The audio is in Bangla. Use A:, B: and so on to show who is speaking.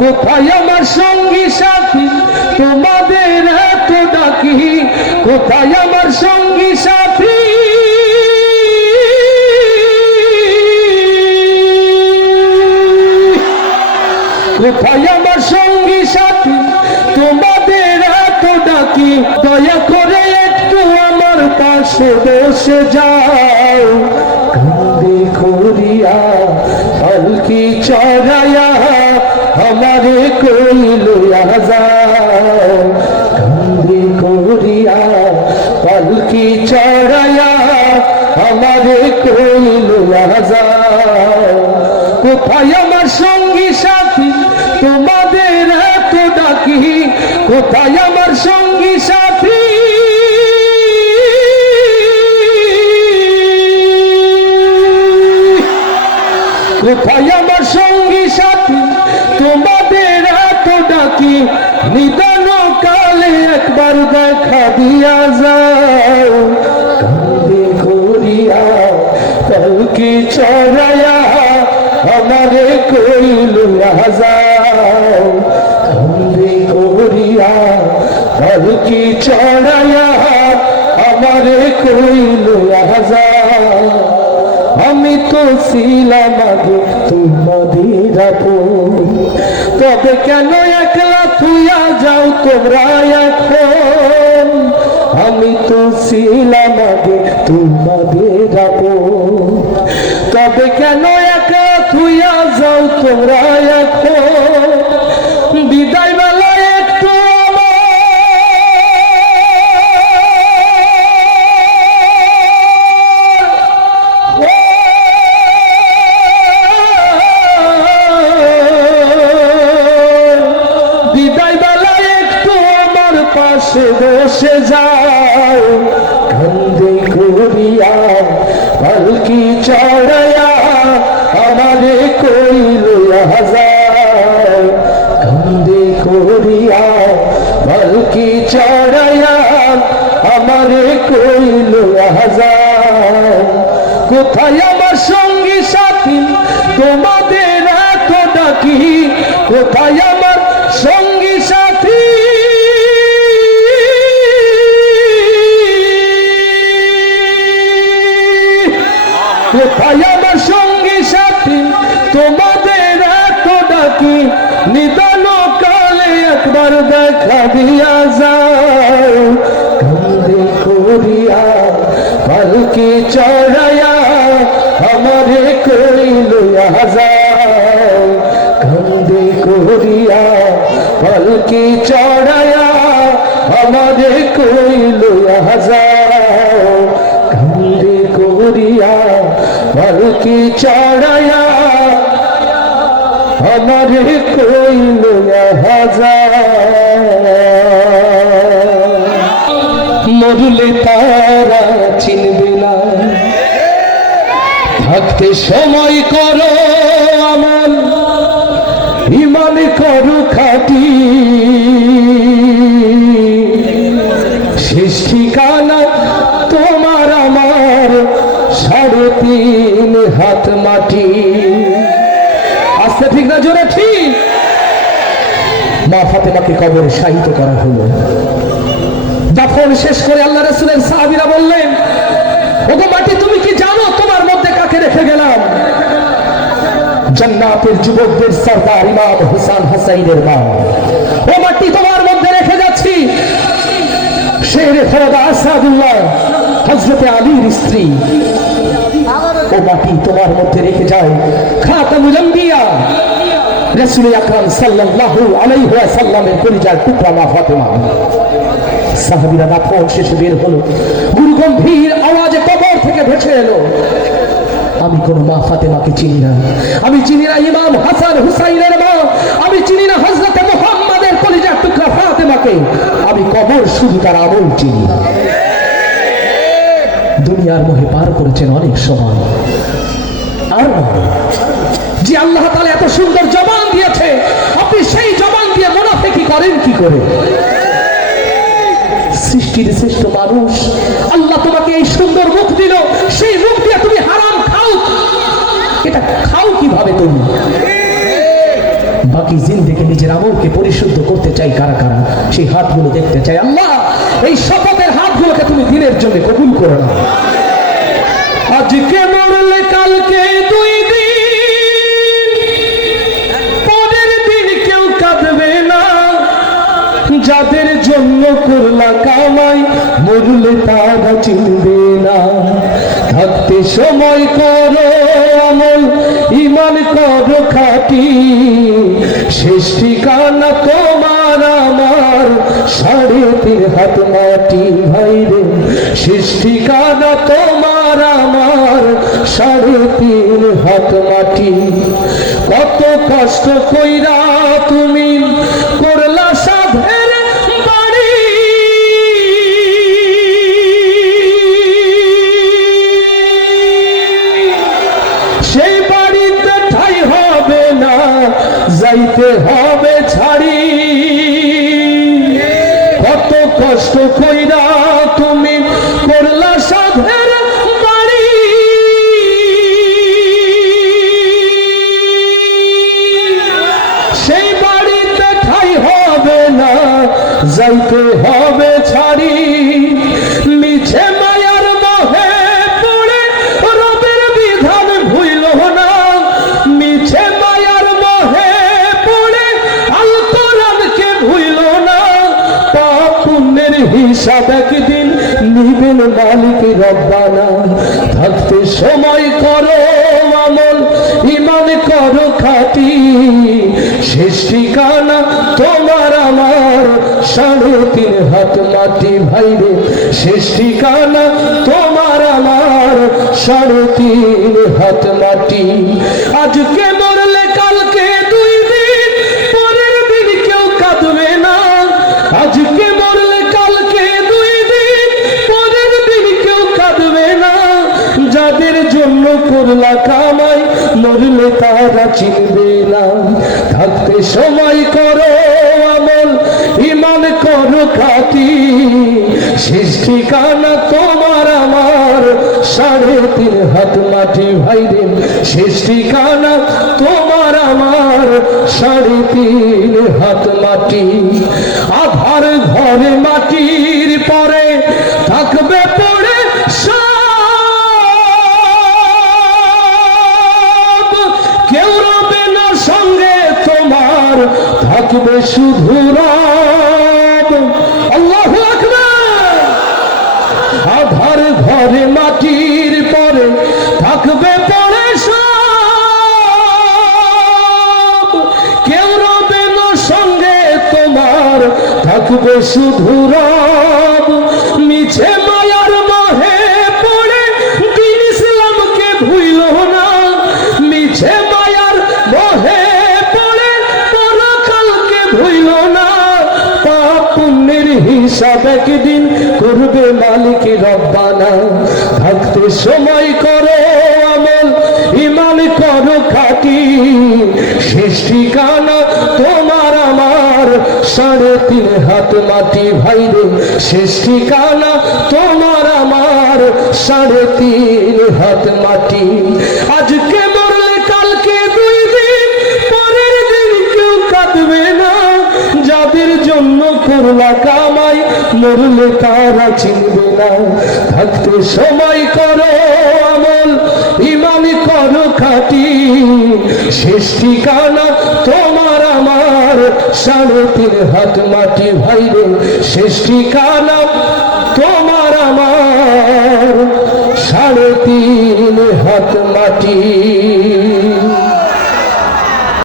A: কোথায় আমার সঙ্গী সাথী? তোমাদের এত ডাকি, কোথায় আমার সঙ্গী সাথী? কোথায় আমার সঙ্গী সাথী? তোমাদের এত ডাকি, দয়া করে একটু আমার পাশে বসে যাও। কান্দে করিয়া হলকি চড়াইয়া আমারে কইলুয়া যাও কান্দে করিয়া, পালকি চড়াইয়া আমারে কইলুয়া যাও কোথায় আমার সঙ্গী সাথী? তোমাদের এত ডাকি, কোথায় আমার সঙ্গী সাথী? কোথায় নিদান কালে একবার দেখা দিয়া যাও কান্দে করিয়া কলকি চড়াইয়া আমারে কইল যাও কান্দে করিয়া কলকি চড়াইয়া আমারে কইল যাও আমি তো ছিলাম আগে তোমাদের আপন তবে কেন একলা থুইয়া যাও তোমরা এখন। আমি তো ছিলাম আগে তোমাদের তবে কেন একা থুইয়া যাও তোমরা পাশে বসে যাও কান্দে করিয়া পালকি চড়াইয়া আমারে কইল যাও কান্দে করিয়া পালকি চড়াইয়া আমারে কইল যাও কোথায় আমার সঙ্গী সাথী? তোমাদের এত ডাকি, কোথায় আমার সঙ্গী কোথায় আমার সঙ্গী সাথী তোমাদের এত ডাকি, নিদান কালে একবার দেখা দিয়া যাও কান্দে করিয়া পালকি চড়াইয়া আমারে কইল যাও কান্দে করিয়া পালকি চড়াইয়া আমারে কইল যাও পালকি চড়াইয়া আমারে কইল মরলে তারা চিনবে না। থাকতে সময় করো আমার। ইমান করো খাটি। মা ফাতেমাকে কবরে শাহিত করা হলো। দাফন শেষ করে আল্লাহ রসুলের সাহাবিরা বললেন, ওগো মাটি, তুমি কি জানো তোমার মধ্যে কাকে রেখে গেলাম? জান্নাতের যুবকদের সর্দার ইমাম হুসান হাসাইনের মা, ও মাটি, তোমার মধ্যে রেখে যাচ্ছি। শেরে ফরদা আসাদুল্লাহ হজরতে আলীর স্ত্রী, ও মাটি, তোমার মধ্যে রেখে যায় খাতামুল আম্বিয়া। রাসূল আকরাম সাল্লাল্লাহু আলাইহি ওয়াসাল্লামের পরিচয় টুকরা মা ফাতেমা। সাহাবীরা দাফন শেষে বের হলো। গুরু গম্ভীর আওয়াজে কবর থেকে ভেসে এলো। আমি কোন মা ফাতেমাকে চিনি না। আমি চিনি না ইমাম হাসান হুসাইনের মা। আমি চিনি না হজরতে মোহাম্মদের কলিজার টুকরা ফাতেমাকে। আমি কবর শুধু তার আমল চিনি। দুনিয়ার মোহে পার করেছেন অনেক সময়। আর যে আল্লাহ তাআলা এত সুন্দর জবান দিয়েছে, আপনি সেই জবান দিয়ে মুনাফিকি করেন কি করে? সৃষ্টির শ্রেষ্ঠ মানুষ, আল্লাহ তোমাকে এই সুন্দর মুখ দিল, সেই মুখ দিয়ে তুমি হারাম খাও। এটা খাও কীভাবে তুমি? বাকি জিন্দিকে নিজের আমলকে পরিশুদ্ধ করতে চাই কারা কারা? সেই হাতগুলো দেখতে চাই আল্লাহ। এই শপথের হাতগুলোকে তুমি দিনের জন্য কবুল করো না। জন্য করলা কামাই মরলে তারা চিনবে না। থাকতে সময় করো, আমল ইমান করো খাটি। শেষ ঠিকানা তোমার আমার, সাড়ে তিন হাত মাটি। ভাইরে শেষ ঠিকানা তোমার আমার, সাড়ে হাত মাটি। কত কষ্ট কইরা তুমি কষ্ট কইরা মালিক রব্বানা, থাকতে সময় করো আমল ইমান করো খাটি। শেষ ঠিকানা তোমার আমার, সাড়ে তিন হাত মাটি ভাইরে শেষ ঠিকানা তোমার আমার, সাড়ে তিন হাত মাটি। আজকে করলা কামাই মরলে তারা চিনবে না। থাকতে সময় করো আমল ইমান করো খাতি শেষ ঠিকানা তোমার আমার, সাড়ে তিন হাত মাটি ভাইরে শেষ ঠিকানা তোমার আমার, সাড়ে তিন হাত মাটি। আধার ঘরে মাটির পরে থাকবে পড়ে থাকবে শুধু আকবার। আধার ঘরে মাটির পরে থাকবে পরে কেউ রবে না সঙ্গে তোমার, থাকবে শুধু রব। একদিন করবে মালিক রব্বানা। থাকতে সময় করো আমল, ইমান করো খাটি। শেষ ঠিকানা তোমার আমার। সাড়ে তিন হাত মাটি ভাইরে শেষ ঠিকানা তোমার আমার। সাড়ে তিন হাত মাটি। আজকে মরলে কালকে দুই দিন, পরের দিন কেউ কাঁদবে না। যাদের জন্য করলা কামাই, মরলে তারা চিনবে না? থাকতে সময় করো আমল ইমানি করো খাটি। শেষ ঠিকানা তোমার আমার সাড়ে হাত মাটি ভাইরে শেষ ঠিকানা তোমার আমার সাড়ে তিন হাত মাটি।